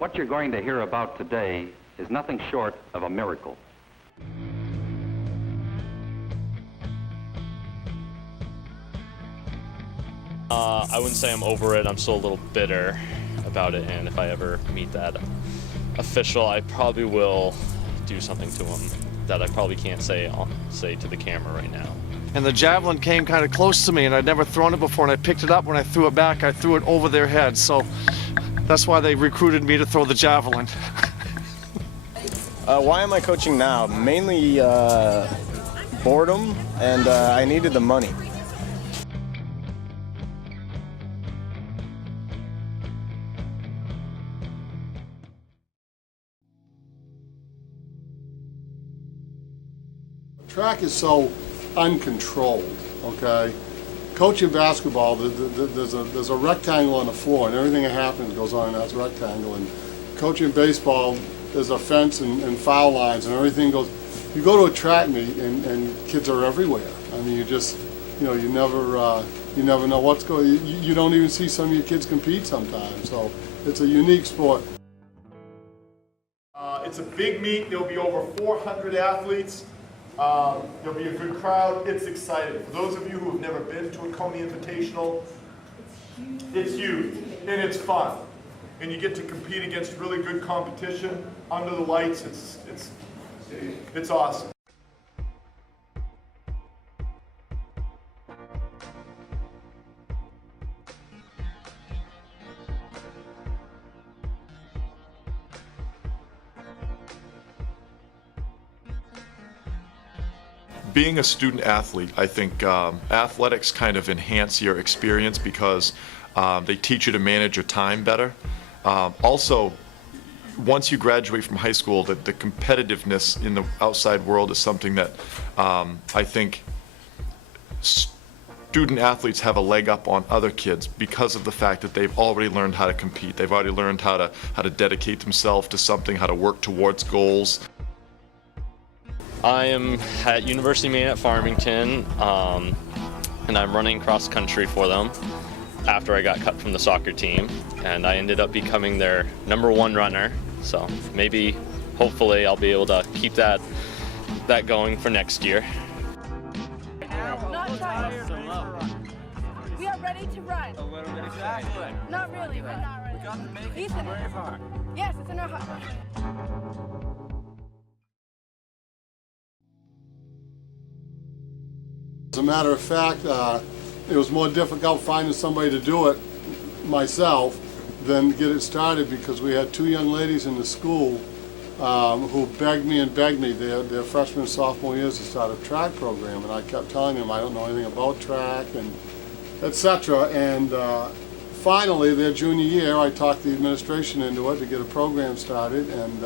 What you're going to hear about today is nothing short of a miracle. I wouldn't say I'm over it. I'm still a little bitter about it, and if I ever meet that official, I probably will do something to him that I probably can't say to the camera right now. And the javelin came kind of close to me, and I'd never thrown it before, and I picked it up. When I threw it back, I threw it over their head, so that's why they recruited me to throw the javelin. Why am I coaching now? Mainly boredom, and I needed the money. Track is so uncontrolled, okay? Coaching basketball, there's a rectangle on the floor, and everything that happens goes on in that rectangle. And coaching baseball, there's a fence and foul lines, and everything goes. You go to a track meet, and kids are everywhere. I mean, you just, you never know what's going. You don't even see some of your kids compete sometimes. So it's a unique sport. It's a big meet. There'll be over 400 athletes. There'll be a good crowd. It's exciting. For those of you who have never been to a Coney Invitational, it's huge and it's fun. And you get to compete against really good competition under the lights. It's awesome. Being a student athlete, I think athletics kind of enhance your experience because they teach you to manage your time better. Also, once you graduate from high school, the competitiveness in the outside world is something that I think student athletes have a leg up on other kids because of the fact that they've already learned how to compete. They've already learned how to dedicate themselves to something, how to work towards goals. I am at University of Maine at Farmington, and I'm running cross country for them after I got cut from the soccer team, and I ended up becoming their #1 runner. So maybe, hopefully, I'll be able to keep that going for next year. Not trying. We are ready to run. Exactly. Not really, we're not ready. We got to make it Ethan. very far. Yes, it's in our heart. As a matter of fact, it was more difficult finding somebody to do it myself than get it started because we had 2 young ladies in the school who begged me their freshman and sophomore years to start a track program, and I kept telling them I don't know anything about track and etc. And finally, their junior year, I talked the administration into it to get a program started, and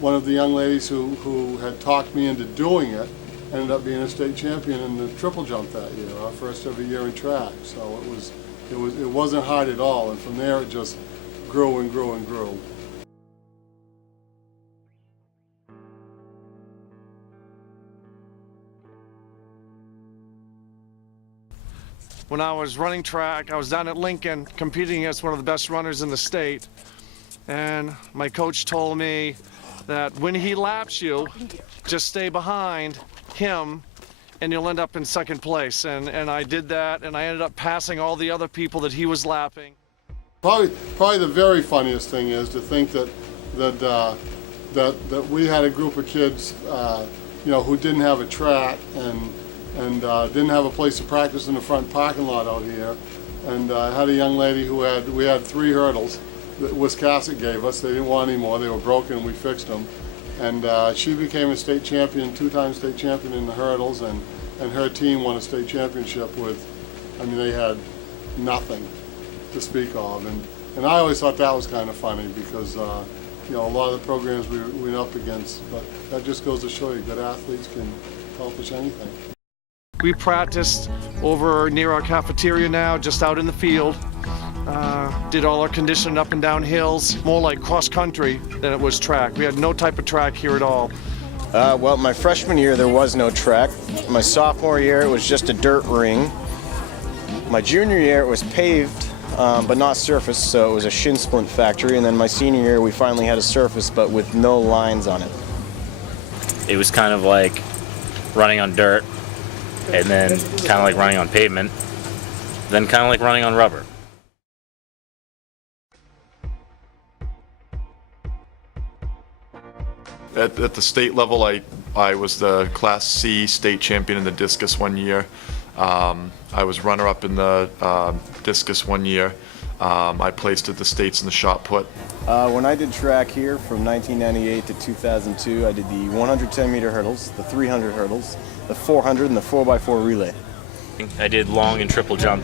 one of the young ladies who had talked me into doing it ended up being a state champion in the triple jump that year, our first ever year in track. So it wasn't hard at all, and from there it just grew and grew and grew. When I was running track, I was down at Lincoln competing against one of the best runners in the state, and my coach told me that when he laps you, just stay behind him and you'll end up in second place. And I did that, and I ended up passing all the other people that he was lapping. Probably the very funniest thing is to think that we had a group of kids who didn't have a track and didn't have a place to practice in the front parking lot out here, and had a young lady we had 3 hurdles that Wiscasset gave us. They didn't want any more. They were broken. We fixed them. And she became a state champion, 2-time state champion in the hurdles, and her team won a state championship with, they had nothing to speak of. And I always thought that was kind of funny because, a lot of the programs we went up against, but that just goes to show you good athletes can accomplish anything. We practiced over near our cafeteria now, just out in the field. Did all our conditioning up and down hills, more like cross country than it was track. We had no type of track here at all. Well, my freshman year there was no track. My sophomore year it was just a dirt ring. My junior year it was paved but not surface, so it was a shin splint factory. And then my senior year, we finally had a surface, but with no lines on it. It was kind of like running on dirt, and then kind of like running on pavement, then kind of like running on rubber. At the state level, I was the Class C state champion in the discus one year. I was runner-up in the discus one year. I placed at the states in the shot put. When I did track here from 1998 to 2002, I did the 110-meter hurdles, the 300 hurdles, the 400, and the 4x4 relay. I did long and triple jump,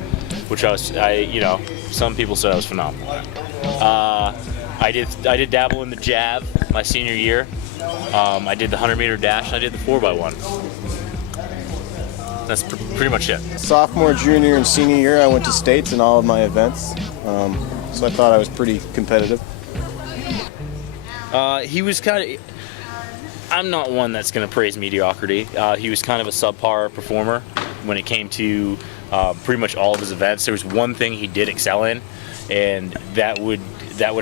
which some people said I was phenomenal. I did dabble in the jab my senior year. I did the 100-meter dash, and I did the 4x1. That's pretty much it. Sophomore, junior, and senior year, I went to states in all of my events, so I thought I was pretty competitive. He was kind of, I'm not one that's going to praise mediocrity. He was kind of a subpar performer when it came to pretty much all of his events. There was one thing he did excel in, and that would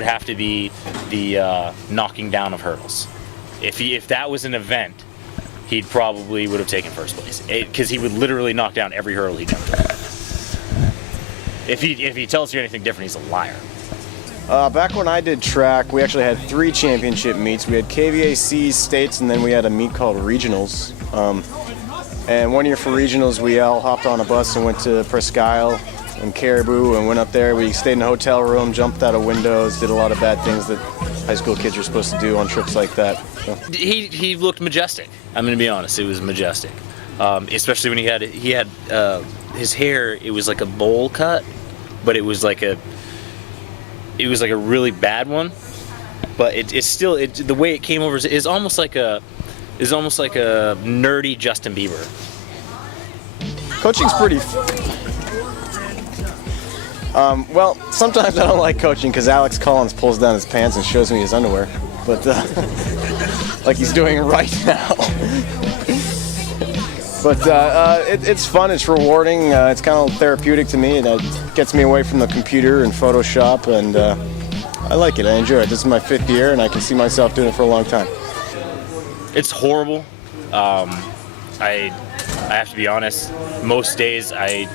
have to be the knocking down of hurdles. If that was an event, he probably would have taken first place, because he would literally knock down every hurdle he jumped. If he tells you anything different, he's a liar. Back when I did track, we actually had 3 championship meets. We had KVAC, states, and then we had a meet called regionals. And one year for regionals, we all hopped on a bus and went to Presque Isle and Caribou and went up there. We stayed in a hotel room, jumped out of windows, did a lot of bad things that high school kids are supposed to do on trips like that. So. He looked majestic. I'm going to be honest, it was majestic. Especially when he had his hair, it was like a bowl cut, but it was like a really bad one. But it's still the way it came over is almost like a nerdy Justin Bieber. Coaching's pretty. Well, sometimes I don't like coaching because Alex Collins pulls down his pants and shows me his underwear, but like he's doing right now. But it's fun, it's rewarding, it's kind of therapeutic to me, and it gets me away from the computer and Photoshop, and I like it, I enjoy it. This is my 5th year, and I can see myself doing it for a long time. It's horrible. I have to be honest, most days I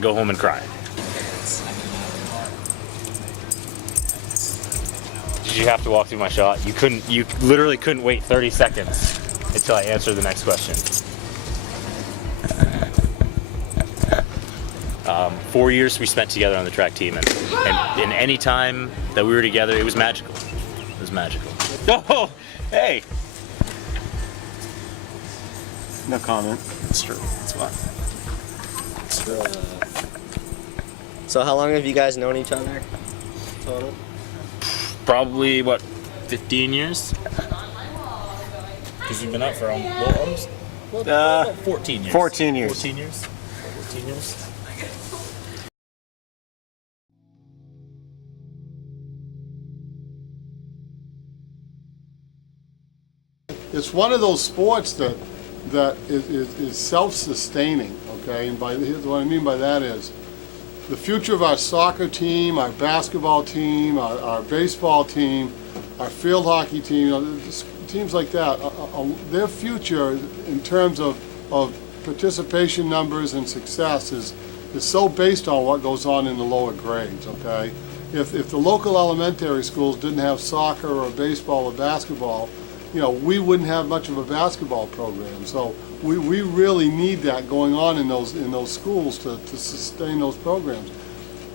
go home and cry. Did you have to walk through my shot? You literally couldn't wait 30 seconds until I answered the next question. 4 years we spent together on the track team, and any time that we were together, it was magical. It was magical. Oh, hey! No comment. It's true. It's fine. So how long have you guys known each other total? Probably, 15 years? Because we've been out for almost 14 years. 14 years. 14 years? 14 years? It's one of those sports that is self-sustaining, okay? And what I mean by that is the future of our soccer team, our basketball team, our baseball team, our field hockey team, teams like that, their future in terms of participation numbers and success is so based on what goes on in the lower grades, okay? If the local elementary schools didn't have soccer or baseball or basketball, we wouldn't have much of a basketball program. So we really need that going on in those schools to sustain those programs.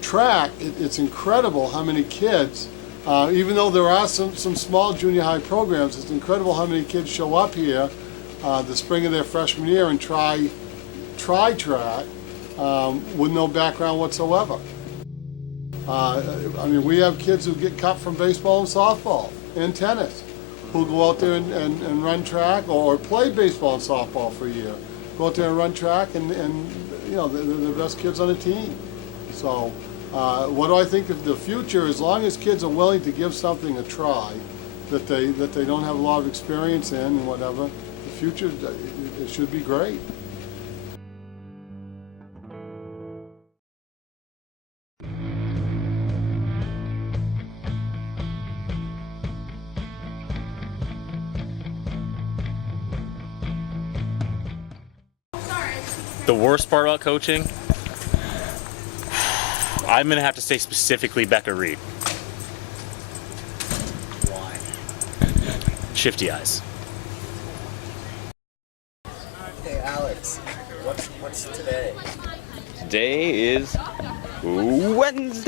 Track, it's incredible how many kids, even though there are some small junior high programs, it's incredible how many kids show up here the spring of their freshman year and try track with no background whatsoever. We have kids who get cut from baseball and softball and tennis, who go out there and run track or play baseball and softball for a year. Go out there and run track, and they're the best kids on the team. So what do I think of the future? As long as kids are willing to give something a try that they don't have a lot of experience in and whatever, the future, it should be great. The worst part about coaching, I'm gonna have to say specifically Becca Reed. Why? Shifty eyes. Hey Alex, what's today? Today is Wednesday.